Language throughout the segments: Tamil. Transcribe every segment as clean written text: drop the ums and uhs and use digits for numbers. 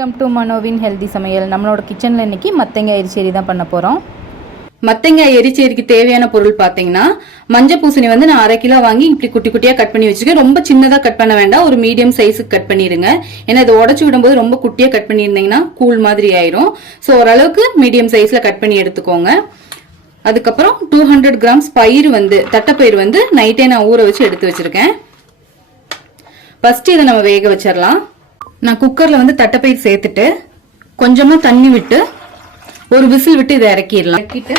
வெல்கம் டு மனோவின் ஹெல்தி சமையல். நம்மளோட கிச்சனில் இன்னைக்கு மத்தங்காய் எரிச்சேரி தான் பண்ண போகிறோம். மத்தங்காய் எரிச்சேரிக்கு தேவையான பொருள் பார்த்தீங்கன்னா, மஞ்சள் பூசணி வந்து நான் 1/2 கிலோ வாங்கி இப்படி குட்டி குட்டியாக கட் பண்ணி வச்சுருக்கேன். ரொம்ப சின்னதாக கட் பண்ண வேண்டாம், ஒரு மீடியம் சைஸுக்கு கட் பண்ணிடுங்க. ஏன்னா இதை உடச்சி விடும்போது ரொம்ப குட்டியாக கட் பண்ணியிருந்தீங்கன்னா கூழ் மாதிரி ஆயிரும். ஸோ ஓரளவுக்கு மீடியம் சைஸில் கட் பண்ணி எடுத்துக்கோங்க. அதுக்கப்புறம் 200 கிராம்ஸ் பயிர் வந்து தட்டைப்பயிர் வந்து நைட்டே நான் ஊற வச்சு எடுத்து வச்சிருக்கேன். ஃபர்ஸ்ட் இதை நம்ம வேக வச்சிடலாம். நான் குக்கர்ல வந்து தட்டைப்பயிர் சேர்த்துட்டு கொஞ்சமா தண்ணி விட்டு ஒரு விசில் விட்டு இதை இறக்கிடலாம். இறக்கிட்டு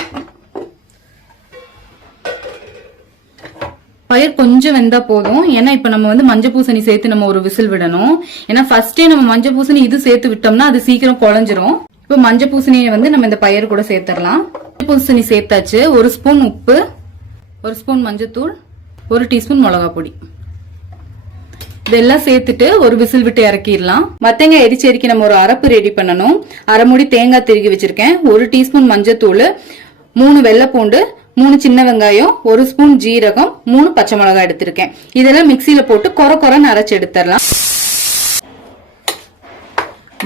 பயிர் கொஞ்சம் வெந்தா போதும். ஏன்னா இப்ப நம்ம வந்து மஞ்சள் பூசணி சேர்த்து நம்ம ஒரு விசில் விடணும். ஏன்னா ஃபர்ஸ்டே நம்ம மஞ்சள் பூசணி இது சேர்த்து விட்டோம்னா அது சீக்கிரம் குழஞ்சிரும். இப்ப மஞ்சள் பூசணியை வந்து நம்ம இந்த பயிர் கூட சேர்த்துடலாம். மஞ்சள் பூசணி சேர்த்தாச்சு. 1 ஸ்பூன் உப்பு, 1 ஸ்பூன் மஞ்சத்தூள், 1 டீஸ்பூன் மிளகாய் பொடி இதெல்லாம் சேர்த்துட்டு ஒரு விசில் விட்டு இறக்கிடலாம். மத்தங்காய் எரிச்சேரிக்கு நம்ம ஒரு அரப்பு ரெடி பண்ணணும். 1/2 மூடி தேங்காய் திருகி வச்சிருக்கேன், 1 டீஸ்பூன் மஞ்சத்தூள், 3 வெள்ளைப்பூண்டு, 3 சின்ன வெங்காயம், 1 ஸ்பூன் ஜீரகம், 3 பச்சை மிளகாய் எடுத்திருக்கேன். இதெல்லாம் மிக்சியில போட்டு கொரன்னு அரைச்சு எடுத்துடலாம்.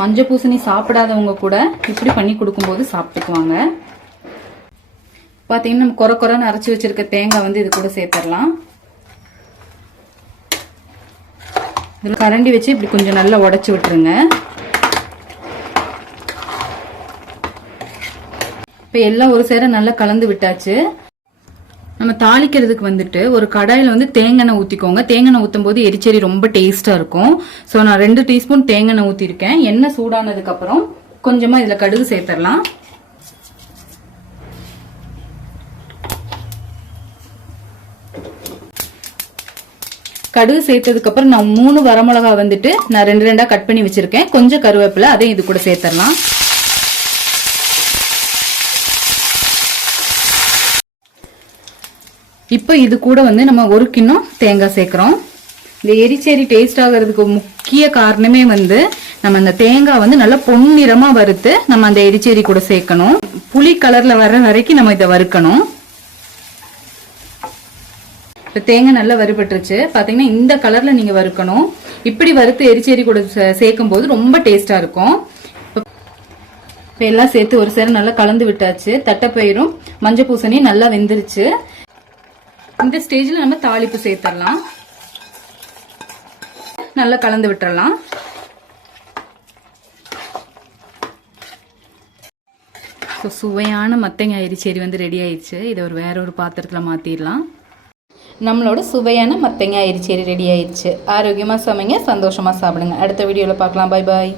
மஞ்சள் பூசணி சாப்பிடாதவங்க கூட இப்படி பண்ணி கொடுக்கும்போது சாப்பிட்டுக்குவாங்க. பாத்தீங்கன்னா நம்ம கொரன்னு அரைச்சு வச்சிருக்க தேங்காய் வந்து இது கூட சேர்த்துடலாம். இதில் கரண்டி வச்சு இப்படி கொஞ்சம் நல்லா உடைச்சி விட்டுருங்க. இப்போ எல்லாம் ஒரு சேர நல்லா கலந்து விட்டாச்சு. நம்ம தாளிக்கிறதுக்கு வந்துட்டு ஒரு கடாயில் வந்து தேங்காய் ஊற்றிக்கோங்க. தேங்காய் ஊற்றும் போது எரிச்சேரி ரொம்ப டேஸ்ட்டாக இருக்கும். ஸோ நான் 2 டீஸ்பூன் தேங்காய் ஊற்றிருக்கேன். எண்ணெய் சூடானதுக்கு அப்புறம் கொஞ்சமாக இதில் கடுகு சேர்த்துடலாம். கடுகு சேர்த்ததுக்கு அப்புறம் நான் 3 வரமிளகா வந்துட்டு நான் 2 கட் பண்ணி வச்சிருக்கேன். கொஞ்சம் கருவேப்பிலை அதையும் இது கூட சேர்த்துடலாம். இப்போ இது கூட வந்து நம்ம 1 கிண்ணம் தேங்காய் சேர்க்கிறோம். இந்த எரிச்சேரி டேஸ்ட் ஆகிறதுக்கு முக்கிய காரணமே வந்து நம்ம அந்த தேங்காய் வந்து நல்லா பொன்னிறமா வறுத்து நம்ம அந்த எரிச்சேரி கூட சேர்க்கணும். புளி கலர்ல வர்ற வரைக்கும் நம்ம இதை வறுக்கணும். இப்போ தேங்காய் நல்லா வறுபட்டுருச்சு. பார்த்தீங்கன்னா இந்த கலர்ல நீங்க வறுக்கணும். இப்படி வறுத்து எரிச்சேரி கூட சேர்க்கும் போது ரொம்ப டேஸ்டா இருக்கும். இப்போ எல்லாம் சேர்த்து ஒரு சேர நல்லா கலந்து விட்டாச்சு. தட்டைப்பயிரும் மஞ்சள் பூசணியும் நல்லா வெந்துருச்சு. இந்த ஸ்டேஜ்ல நம்ம தாளிப்பு சேர்த்துடலாம். நல்லா கலந்து விட்டுறலாம். சுவையான மத்தங்காய் எரிச்சேரி வந்து ரெடி ஆயிடுச்சு. இதை வேற ஒரு பாத்திரத்துல மாத்திடலாம். நம்மளோட சுவையான மத்தங்காய் எரிச்சேரி ரெடி ஆயிடுச்சு. ஆரோக்கியமாக சமைங்க, சந்தோஷமாக சாப்பிடுங்க. அடுத்த வீடியோவில் பார்க்கலாம். Bye bye.